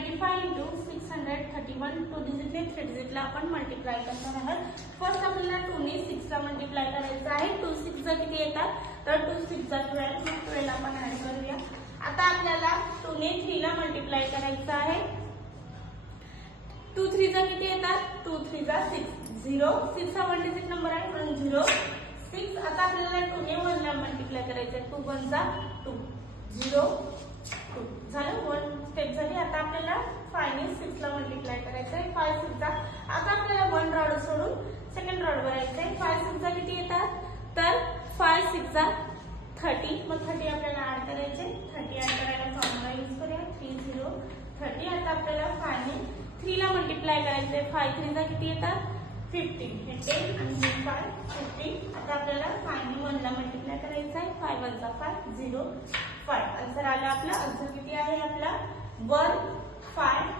695 into 631 2 डिजिटने 3 डिजिटला आपण multiply करणार आहोत। फर्स्ट आपल्याला 2 ने 6 ला मल्टिप्लाय करायचं आहे। 2 6 जा किती येतात तर 2 6 जा 12, मग 12 आपण ऍड करूया। आता आपल्याला 2 ने 3 ला मल्टिप्लाय करायचं आहे। 2 3 जा किती येतात 2 3 जा 6 0 6 हा वन डिजिट नंबर आहे म्हणून 0 6। आता आपल्याला 2 ने 1 ला मल्टिप्लाय करायचं आहे। 2 1 जा 2 0 2 झालं, 1 स्टेप झाली। आता आपल्याला 5 ने 6 ला मल्टिप्लाय करायचं आहे। 5 6 जा, आता आपल्याला 1 रॉड सोडून सेकंड रॉड वर यायचं आहे। 5 6 जा किती येतात तर 5 6 जा 30, मग 30 आपल्याला ऍड करायचे। 30 ऍड करायला फॉर्म्युला यूज करूया 3 0 30। आता आपल्याला 5 ने 3 ला मल्टिप्लाय करायचं आहे। 5 3 जा किती येतात 15, हे 10 आणि 5 15। आता आपल्याला 5 ने 1 ला मल्टिप्लाय करायचं आहे। 5 1 जा 5 0 5। आन्सर आला आपला। आन्सर किती आहे आपला 1 5